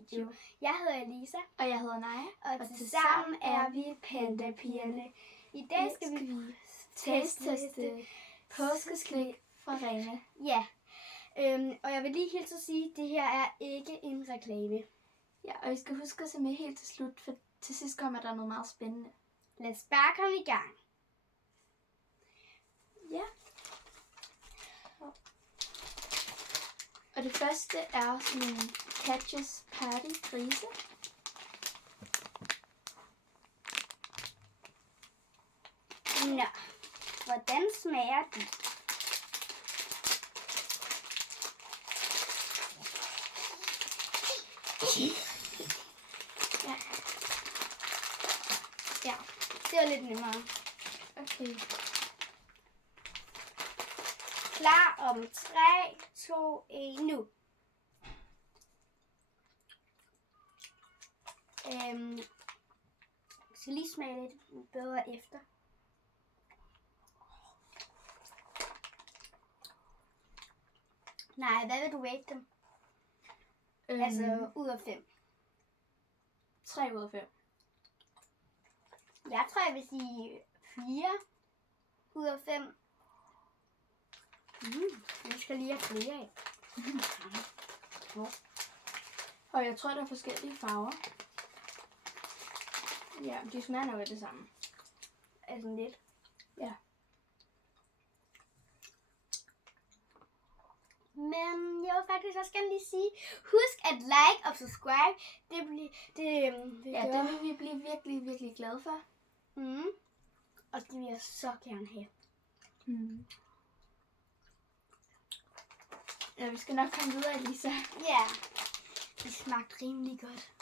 video. Jeg hedder Elisa. Og jeg hedder Naja. Og tilsammen er vi Pandapigerne. I dag skal vi teste påskeslik fra Rema. Ja, og jeg vil lige helt så sige, at det her er ikke en reklame. Ja, og I skal huske at se med helt til slut, for til sidst kommer der noget meget spændende. Lad os bare komme i gang. Ja. Og det første er sådan en Catches Patty grise. Nå, hvordan smager de? Ja. Ja, det var lidt nemmere. Okay. Klar om 3, 2, 1, nu. Jeg skal lige smage lidt bedre efter. Nej, hvad vil du rate dem? Altså ud af 5. 3 ud af 5. Jeg tror, jeg vil sige 4 ud af 5. Jeg skal lige have flere af. Og jeg tror, der er forskellige farver. Ja, de smager nok af det samme. Altså lidt. Ja. Men jeg vil faktisk også gerne lige sige, husk at like og subscribe. Det vil vi blive virkelig, virkelig glade for. Og det vil jeg så gerne have. Ja, vi skal nok komme videre, Elisa. Ja, det smagte rimelig godt.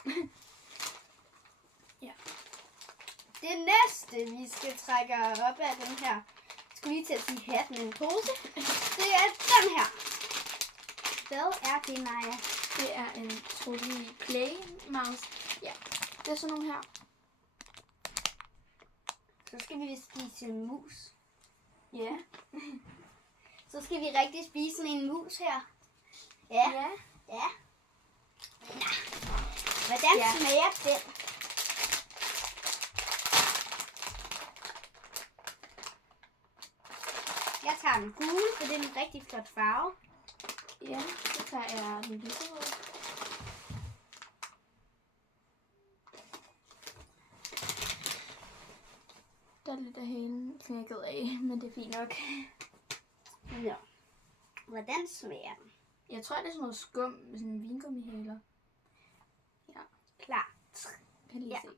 Ja. Det næste, vi skal trække op af den her, skulle lige til at sige hat med en pose, det er den her. Hvad er det, Naja? Det er en Trolley Play Mouse. Ja, det er sådan nogle her. Så skal vi spise en mus. Ja. Så skal vi rigtig spise sådan en mus her. Ja. Ja. Ja. Hvordan smager den? Jeg tager den gule, for det er en rigtig flot farve. Ja, så tager jeg den lyserøde. Der er lidt af halen knækket af, men det er fint nok. Nå. Hvordan smager den? Jeg tror, det er sådan noget skum med sådan en vingummihaler. Ja, Klar. kan lige se.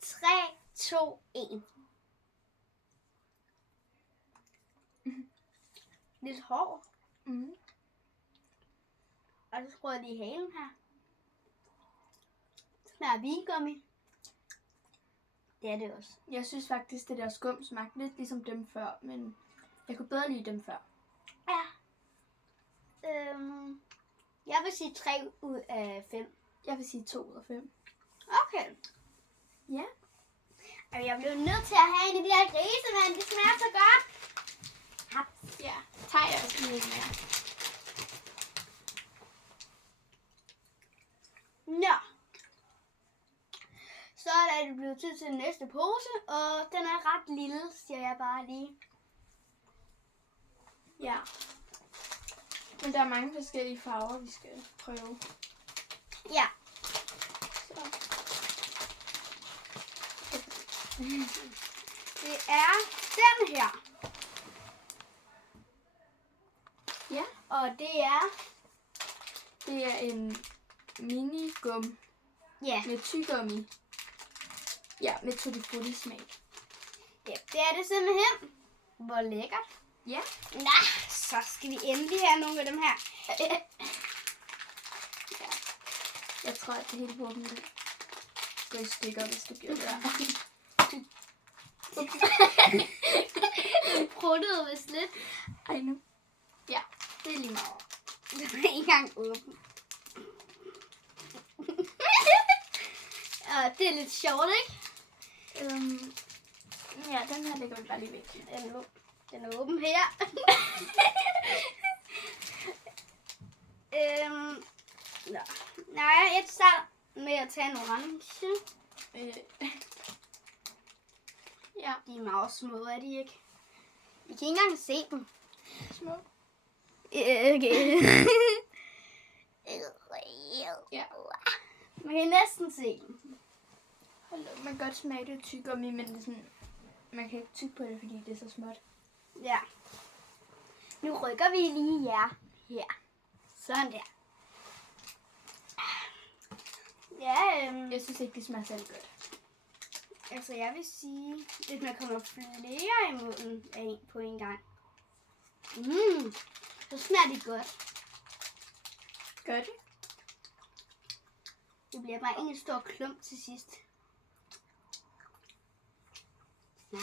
3, 2, 1. Lidt hård. Og så skruer jeg lige halen her. Smager vingummi. Det er det også. Jeg synes faktisk, det der skum smagte lidt ligesom dem før, men jeg kunne bedre lide dem før. Ja. Jeg vil sige 3 ud af 5. Jeg vil sige 2 ud af 5. Okay. Ja. Og jeg blev nødt til at have en af de her grisemand. Det smager så godt. Haps. Ja, tager jeg også lige mere. Nå. Så er det blevet tid til den næste pose, og den er ret lille, siger jeg bare lige. Ja. Men der er mange forskellige farver, vi skal prøve. Ja. Så. Det er den her. Ja. Og det er en minigum med tyggegummi. Ja, med tutti frutti smag. Ja, det er det simpelthen. Hvor lækkert. Ja. Nå, så skal vi endelig have nogle af dem her. Ja. Jeg tror, at det hele våben går i stykker, hvis det bliver der. Den pruttede vist lidt. Ej nu. Ja, det er lige meget. Den er ikke engang åben. Og det er lidt sjovt, ikke? Ja, den her ligger vi bare lige væk. Den er åben her. Nå. Nej, jeg starter. med at tage en orange. Ja, De er meget små, er de ikke? Vi kan ikke engang se dem. små. Okay. Ja. Man kan næsten se dem. Hold da, man kan godt smage det tyggegummi, men det er sådan, man kan ikke tygge på det, fordi det er så småt. Ja. Nu rykker vi lige jer her. Sådan der. Ja, Jeg synes ikke, det smager særlig godt. altså jeg vil sige, hvis man kommer flere i munden af en på en gang. Så smager det godt. Gør det? Det bliver bare en stor klump til sidst. Ja.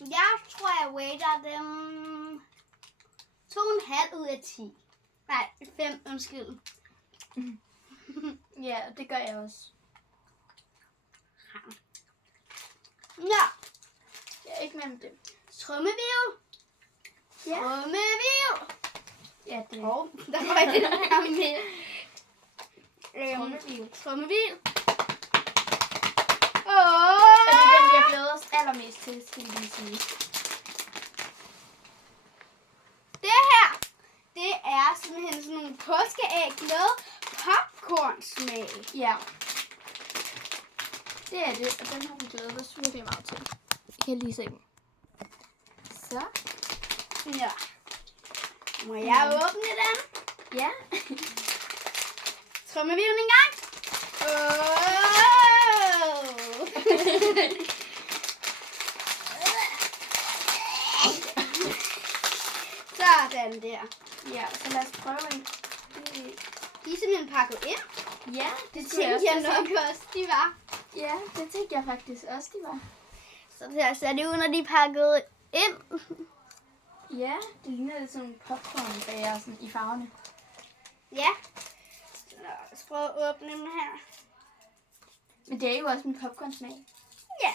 Jeg tror, jeg rater dem 2,5 ud af 10. Nej, 5, undskyld. Ja, det gør jeg også. Ja, Jeg er ikke med med det. trommevirvel. Ja. Trommevirvel. Ja, det er Hov, der var ikke den her med. trommevirvel. Trommevirvel. Og det er den, jeg glæder os allermest til, skal vi lige sige. Det her, det er simpelthen sådan nogle påskeæg med popcornsmag. Ja. Det er det, og den har vi glædet os virkelig meget til. I kan lige se den. Så. Ja. Må jeg åbne den? Ja. Trommevirvel en gang. Sådan der. Ja, så lad os prøve en. De er simpelthen pakket ind. Ja, Det skulle jeg tænkte jeg også nok også, de var. Ja, det tænkte jeg faktisk også, de var. Så der ser det ud, når de er pakket ind. Ja, det ligner lidt sådan en popcornbager sådan i farverne. Ja. Så lad os prøve at åbne dem her. Men det er jo også en popcornsmag. Ja.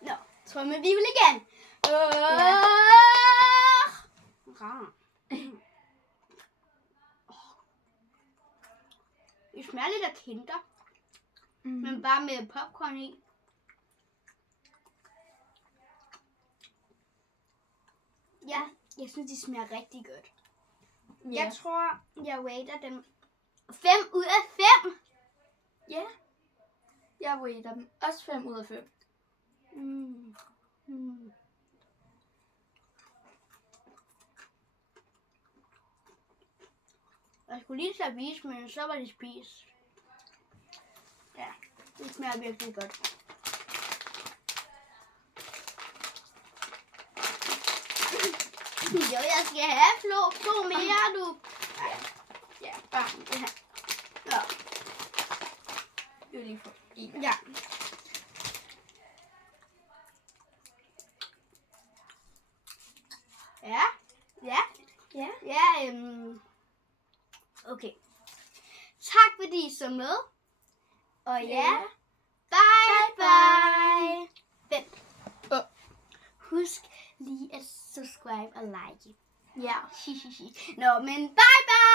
Nå, trommevirvel igen. Det smager lidt af Kinder, men bare med popcorn i. Ja, jeg synes, de smager rigtig godt. Ja. Jeg tror, jeg rater dem 5 ud af 5. Ja. Jeg rater dem også 5 ud af 5. Jeg skulle lige så vise, men så var det spist. Ja, det smager virkelig godt. Jo, jeg skal have to mere, du. Ja, bare det her. Ja. Det er lige for en. Ja. Ja. Ja. Ja. Ja, okay. Tak fordi I så med. Og ja, bye bye. Vent. Husk lige at subscribe og like. Ja. Nå, men bye bye.